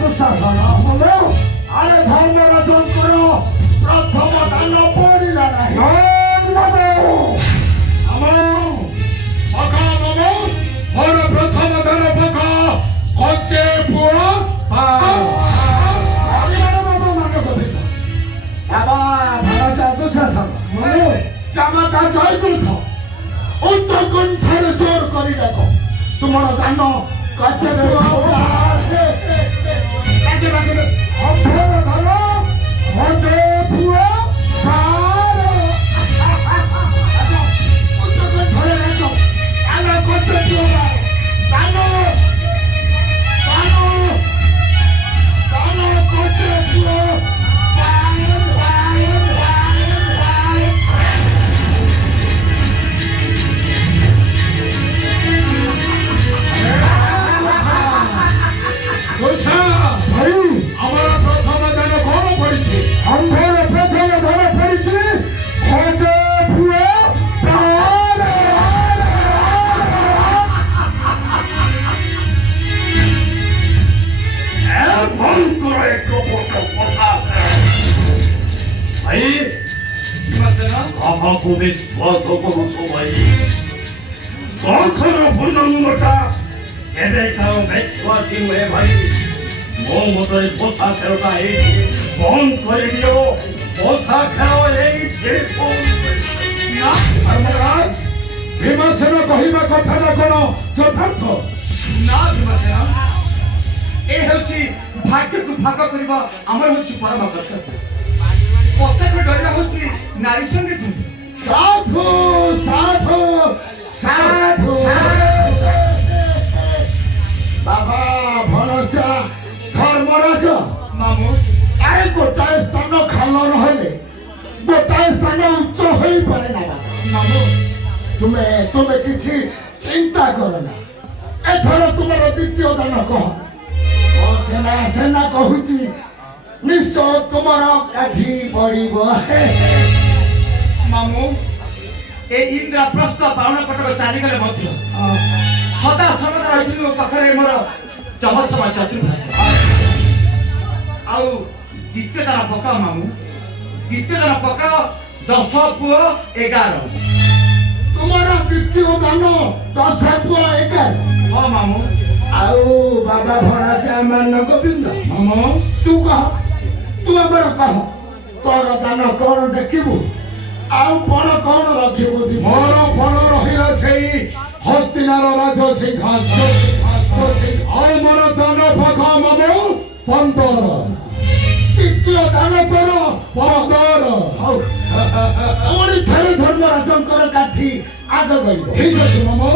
দুঃশাসন হলো আরে ধর্ম রচন করো প্রথম দান পড়িল নাই ମୋର ପ୍ରଥମ ଧନ ପକ କଚେ ପୁଅ জামাতা জয়গ্রন্থ উচ্চ কণ্ঠের জোর করি দেখো তোমার দান কচে আমার প্রথম ধন কম পড়িছে আমার প্রথম ধন পড়িছে কচে পুয়া আমাকে বিশ্বাস করুছ ভাই কখনো ভুজঙ্গটা ଏବେ ତାର ବିଶ୍ୱାସୀ ନୁହେଁ ଭାଇ ମୋ ମତରେ ପୋଷା ଖେଳଟା ହେଇଛି ବନ୍ଦ କରିଦିଅ ପୋଷା ଖେଳ ହେଇଛି ଧର୍ମରାଜ ଭୀମସେନ କହିବା କଥାଟା କଣ ଯଥାର୍ଥ ନା ଭୀମସେନ ଏ ହେଉଛି ଭାଗ୍ୟକୁ ଭାଗ କରିବା ଆମର ହେଉଛି ପରମ କର୍ତ୍ତବ୍ୟ ପୋଷାକ ଡରିବା ହେଉଛି ନାରୀ ସଙ୍ଗୀତ ସାଧୁ ସାଧୁ ସାଧୁ বাবা ভনজা ধর্মরাজ মামু আরে গোটায় স্থান খাল নহলে গোটায় স্থান উচ্চ হয়ে পারে না মামু তুমি তুমি কিছু চিন্তা করো না এথর তোমার দ্বিতীয় দান কহ ও সেনা সেনা কহুছি নিশ্চয় তোমার কাঠি পড়িব মামু এই ইন্দ্রপ্রস্থ বারণ কটক চালিগলে ମଧ୍ୟ সদা সর্বদা রয়েছে ମୋ ପାଖରେ ମୋର ଚମତ୍କାର ଚତୁର୍ଭାଗ୍ୟ ଆଉ ଦ୍ୱିତୀୟ ଦାନ ପକାଅ ମାମୁ ଦ୍ୱିତୀୟ ଦାନ ପକାଅ 10 ପୁଅ 11 তোমার দ্বিতীয় দান 10 পুয়া 11 ହଁ ମାମୁ ଆଉ ବାବା ଭଣଜା ମାନ ଗୋବିନ୍ଦ ମାମ ତୁ କହ ତୁ ଆମର କହ ତୋର ଦାନ କଣ ଦେଖିବୁ ଆଉ ପଣ କଣ ରଖିବୁ ମୋର ଫଳ ରହିଲା ସେଇ ହସ୍ତିନାର ରାଜ ସିଂହାସନ ଆଉ ମୋର ଧନ ପକ ମାମୁ 15 ଦ୍ୱିତୀୟ ଦାନ ତୋର 15 ହଉ ପୁଣି ଥରେ ଧର୍ମରାଜଙ୍କର କାଠି ଆଗ କରିବ ଠିକ ଅଛି ମାମୁ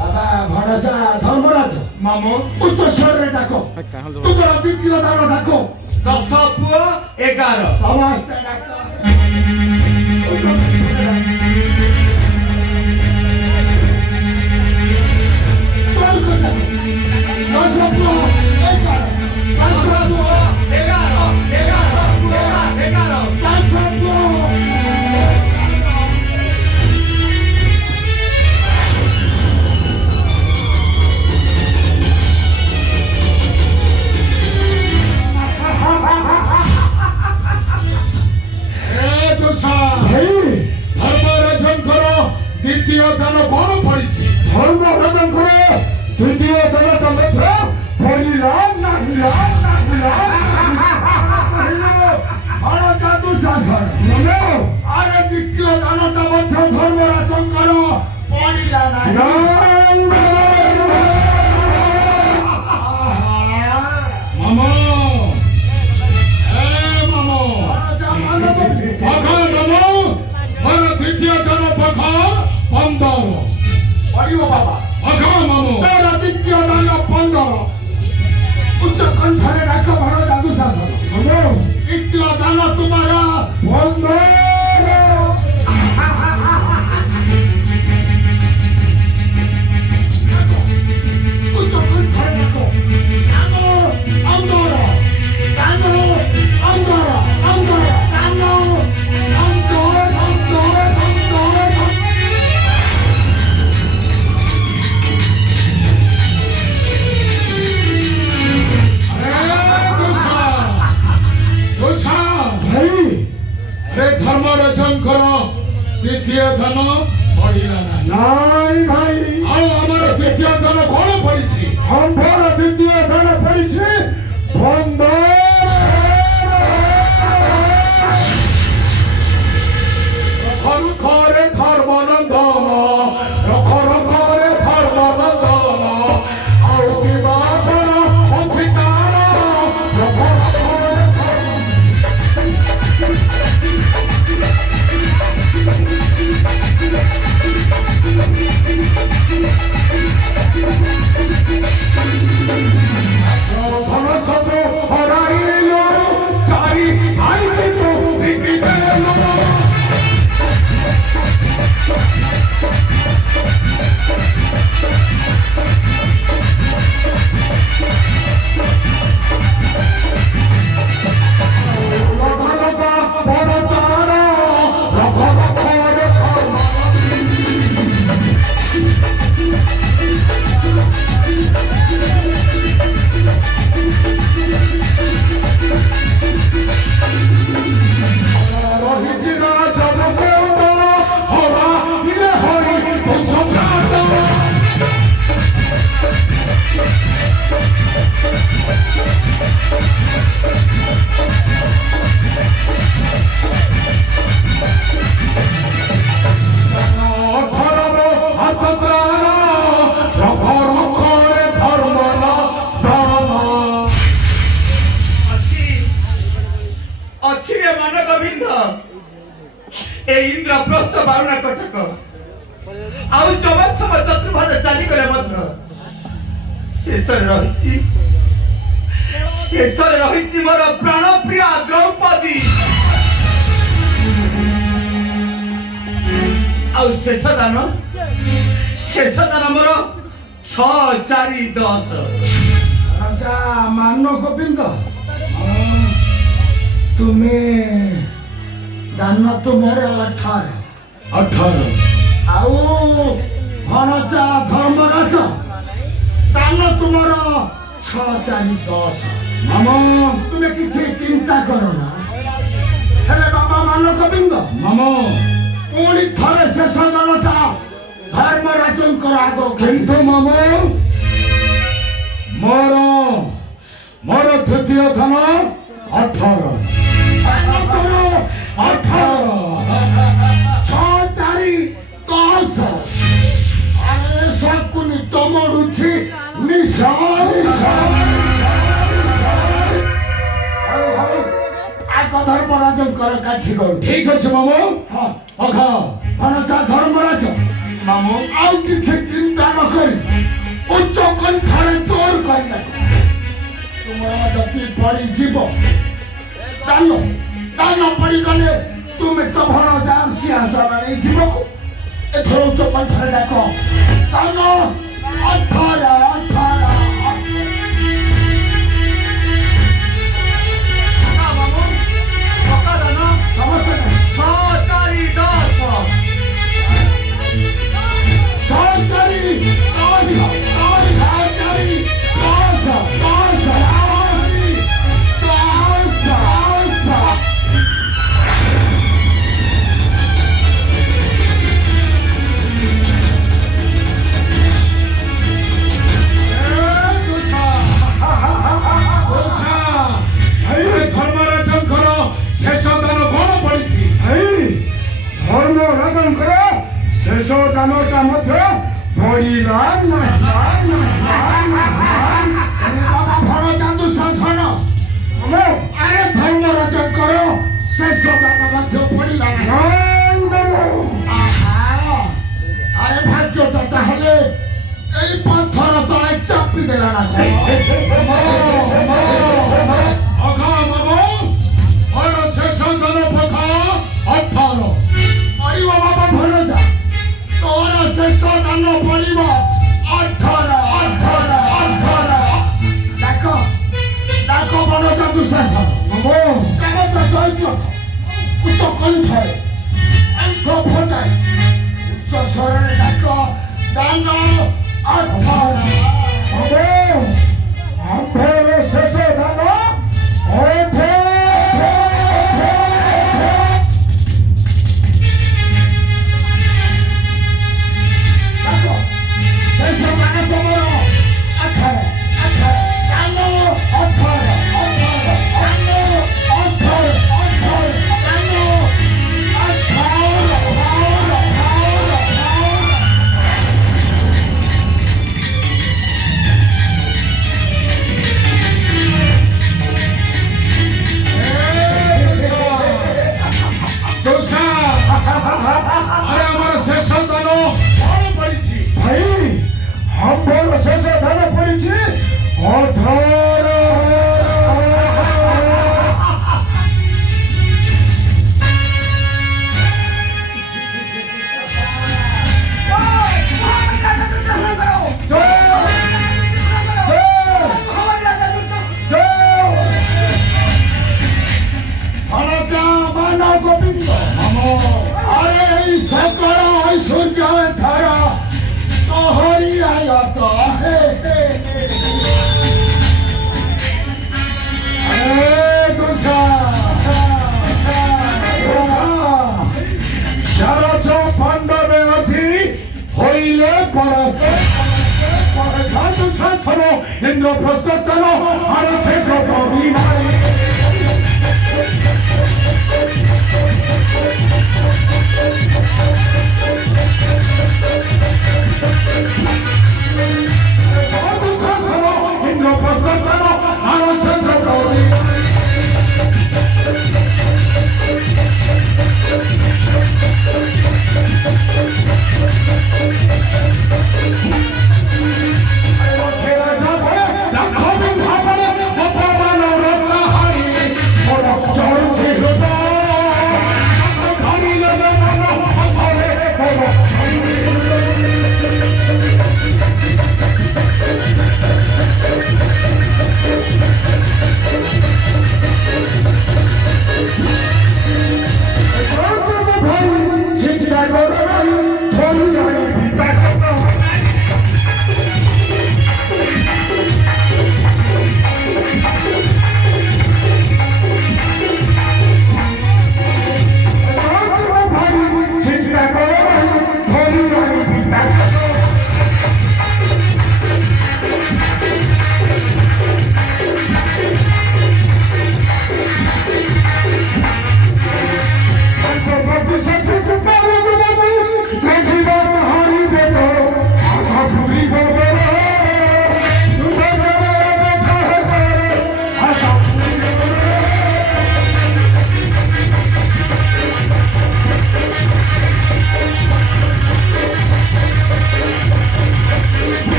ବାବା ଭଣଜା ଧର୍ମରାଜ ମାମୁ ଉଚ୍ଚ ସ୍ୱରରେ ଡାକ ତୁମର ଦ୍ୱିତୀୟ ଦାନ ଡାକ 10 ପୁଅ 11 ସମସ୍ତେ ଡାକ ধর্মরাজଙ୍କର ଦ୍ୱିତୀୟ ଦାନ କଣ ପଡିଛି ଧର୍ମରାଜଙ୍କର ଦ୍ୱିତୀୟ ଦାନଟା ମଧ୍ୟ ପଡ଼ିଲା ନାହିଁ ଶାସନ ଆରେ ଦ୍ୱିତୀୟ ଦାନଟା ମଧ୍ୟ ଧର୍ମରାଜଙ୍କର ପଡ଼ିଲା ନାହିଁ ମାମ ମୋର ଦ୍ୱିତୀୟ ଦାନ ପକ 15 ପଡ଼ିବ ବାବା ମାମୁ ତୋର ଦ୍ୱିତୀୟ ଦାନ 15 ଉଚ୍চ କଣ୍ଠରେ ଡାକ ଭଣ ଯାଦୁ ଶାସନ ଦ୍ୱିତୀୟ ଦାନ ତୁମର 15 ଉଚ୍চ କଣ୍ଠରେ ଡାକ ଅଙ୍ଗର ଦାନ ଅଙ୍ଗର ଅଙ୍ଗର ଦାନ ମାନଙ୍କର ଦ୍ୱିତୀୟ ଧନ ପଡ଼ିଲା ନାହିଁ। ନାଇଁ ଭାଇ, ଆଉ ଆମର ଦ୍ୱିତୀୟ ଧନ କଣ ପଡ଼ିଛି? ଆମ୍ଭର ଦ୍ୱିତୀୟ ଧନ ପଡ଼ିଛି ବନ୍ଦ। ରଖରେ ଧର୍ମନନ୍ଦନ, ରଖରେ ଧର୍ମନନ୍ଦନ, ଆଉ କିବା କଣ ଅଛି ତାର? ଧନ ସବୁ ହରାଇଲ, ଚାରି ଭାଇକୁ ତୁ ବିକିଦେଲ। ଅଛିରେ ମନ ଗୋବିନ୍ଦ, ଏ ଇନ୍ଦ୍ରପ୍ରସ୍ଥ ବାରୁଣା କଟକ ଆଉ ଯମସ୍ତମ ଚତୁର୍ଭୁଜ ଚାଲିଗଲେ ମଧ୍ୟ ଶେଷରେ ରହିଛି ମୋର ପ୍ରାଣପ୍ରିୟ ଦ୍ରୌପଦୀ। ଆଉ ଶେଷ ଦାନ ମୋର 6, 4, 10। রাজা মান গোবিন্দ, তুমি দান তোমার 18 ଆଉ ଭଣଜା ଧର୍ମରାଜ ଦାନ ତୁମର 6, 4, 10। ମାମା ତୁମେ କିଛି ଚିନ୍ତା କର ନା। ହେଲେ ବାବା ମାନ ଗୋବିନ୍ଦ, ମାମା ପୁଣି ଥରେ ଶେଷ ଦାନଟା ଧର୍ମରାଜଙ୍କର ଆଗ। କିନ୍ତୁ ମାମା ମୋର ତୃତୀୟ ଧନ 18। 18 6, 4, 10। আরে সকুনি তমড়ুছি আগ ধর্মরাজଙ୍କର কাঠি গড়। ঠিক আছে মামা। ହଁ অঘা ভণজা ধর্মরাজ, ମାମୁଁ ଆଉ କିଛି ଚିନ୍ତା ନ କରି ଉଚ୍চ କଣ୍ଠରେ ଜୋର କରି ଡାକ। ତୁମର ଯଦି ପଡ଼ିଯିବ ଦାନ ପଡ଼ିଗଲେ ତୁମେ ତ ଭଣଜାର ସିଂହାସନ ନେଇଯିବ। ଏଥର ଉଚ୍ଚ କଣ୍ଠରେ ଡାକ ଦାନ 18। ସମସ୍ତେ 6, 4, 10। 6, 4, ଧର୍ମରାଜଙ୍କର ଶେଷ ଦାନ କଣ ପଡ଼ିଛି? ଧର୍ମରାଜଙ୍କର ଶେଷ ଦାନଟା ମଧ୍ୟ ପଡ଼ିଲା ନାହିଁ। ବାବା ଭଣଜା ଦୁଃଶାସନ, ଆରେ ଧର୍ମରାଜଙ୍କର ଶେଷ ଦାନ ମଧ୍ୟ ପଡ଼ିଲା ନାହିଁ। ଆରେ ଭାଗ୍ୟଟା ତାହେଲେ এই পথর তলায় চাপি দেলা না। অঘা মামা আর শেষ দান পথা 18। পড়িব বাবা ভণজা, তোর শেষ দান পড়িব 18। ডাক ভণজা দুঃশাসন, জগত চৈত্র উচ্চ কণ্ঠরে কণ্ঠ ফোটায় উচ্চ স্বরে ডাক দান 18। আম্ভের শেষ দান 18। সিংহাসন ইন্দ্রপ্রস্থ স্থান আর শেষ প্রবিধানী ইন্দ্রপ্রস্থ স্থান আর শেষ প্রবিধানী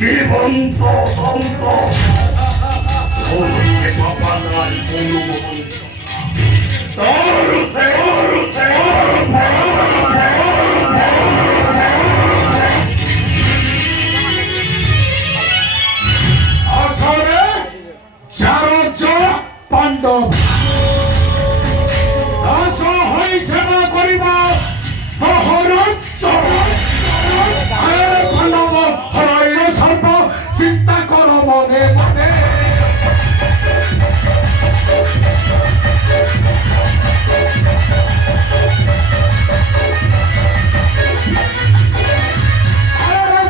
জীবন্ত দন্ত সে পাপাদারি আসরে চারজ পাণ্ডব দাস হই সেবা করিবা পাণ্ডব হরাইল সর্ব চিন্তা কর মনে মনে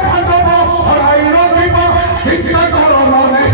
পাণ্ডব হরাইল চিন্তা কর মনে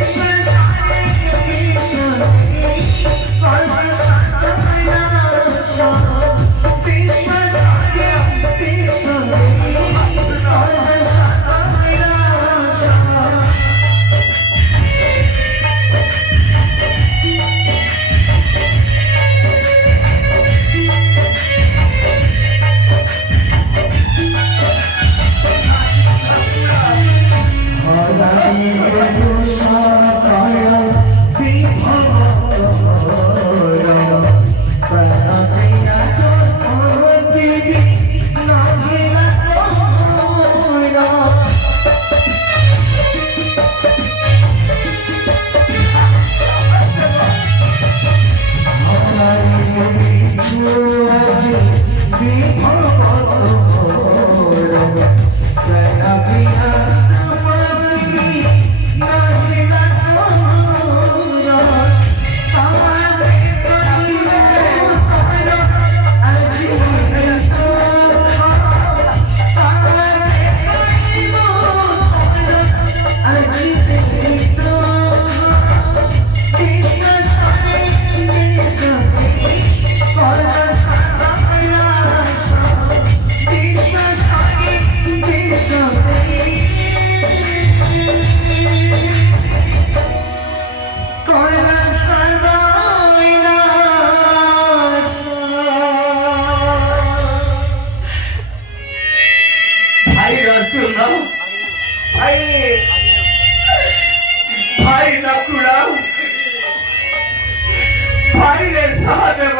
Christmas ভাই অর্জুন, ভাই ভাই নকুড়া, ভাই রে সহদেব,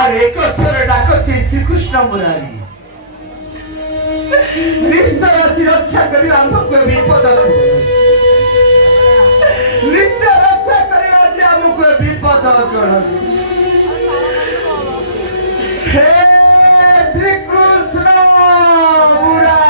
আর এক স্বরে ডাকো শ্রীকৃষ্ণ মুরারি। নিষ্ঠুর আছি রক্ষা করি আমাকে বিপদକୁ, নিষ্ঠুর রক্ষা করি আছি আমাকে বিপদକୁ। হে শ্রীকৃষ্ণ মুরারি।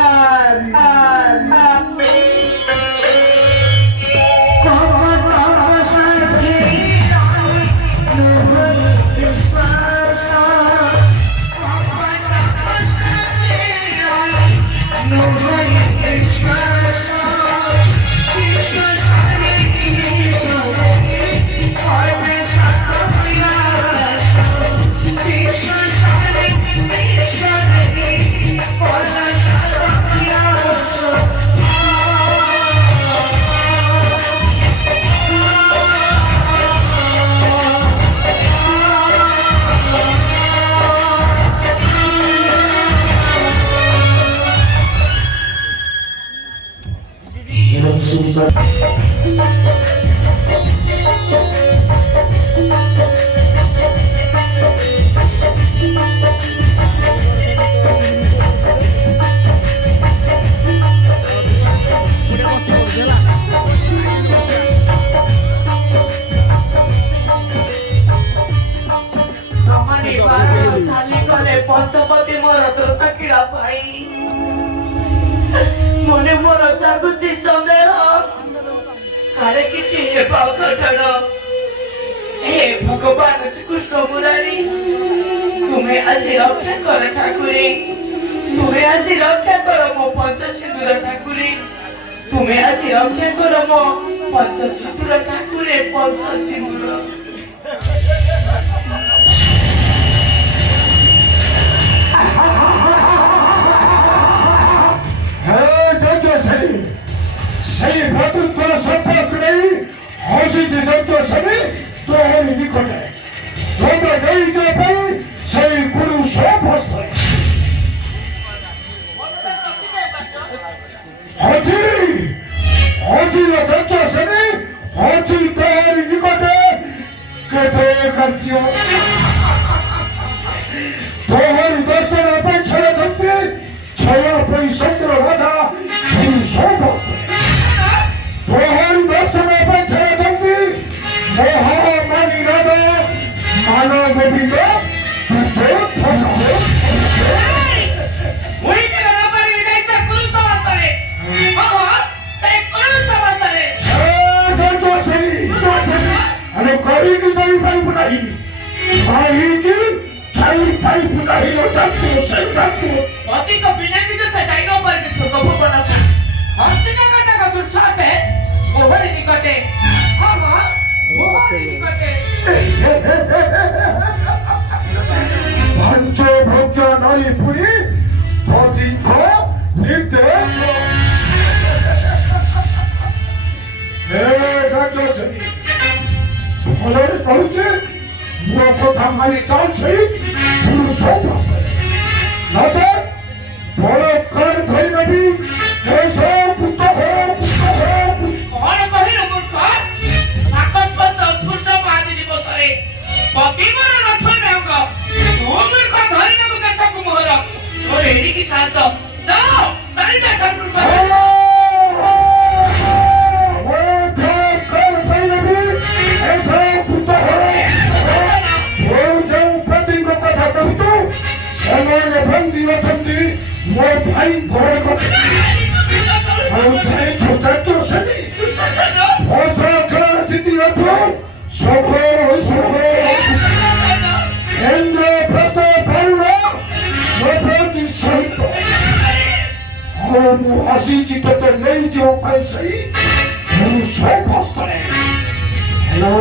পঞ্চপতি মোর দ্রুত ক্রীড়া পাই মনে মোর জাগুছি সন্দেহ কারে কিছু হেবা ঘটন। হে ভগবান শ্রীকৃষ্ণ মুরারি, তুমি আসি রক্ষা কর ঠাকুরে, তুমি আসি রক্ষা কর মো পঞ্চসিন্দুর ঠাকুরে, তুমি আসি রক্ষা কর মো পঞ্চসিন্দুর ঠাকুরে, পঞ্চসিন্দুর। সেই ভ্রাতৃত্বের সম্পর্ক নেই হসিছে যজ্ঞসেনী তোর নিকটে তোদের নেই যে পাই সেই গুরু সব হস্তে হচি হচিল যজ্ঞসেনী হচি তোর নিকটে কেটে কার্য তোর দর্শন অপেক্ষা থাকতে ছয়া পই সত্র রাজা গুরু সব হস্তে তোর দর্শন অপেক্ষা থাকতে মহামানী রাজা মানব গোবিন্দ अरे कहीं की चाहिए पाई बुलाई भाई की चाहिए पाई बुलाई लो जाती हो सही जाती हो पति को बिना की तो सजाई नो पर के छोको बना हस्ती का काटा का दूर छाते मोहरी निकटे हां हां मोहरी निकटे पंचो भोग्य नारी पुरी पति को निर्देश हे जातो सही भलरे कहूचे मो कथा मानि चलछै गुरु सब नचे बड़ कर धरि नबी ऐसो पुत हो कौन कहि मूर्ख आकाश पर स्पर्श मादि दिवस रे पति मोर रथ नेउका तू मूर्ख धरि न मुका सब मोहर और एडी की सास जाओ चली जा ठाकुर को बंदी अथंती वो भाई घोड़े को और चाहे छोटा तो सही भाषा कर चिति अथो सोको इंद्र प्रस्थ परुवा नफरती सहित और हसी चित्त तो नहीं जो पैसे वो सब हस्तने हेलो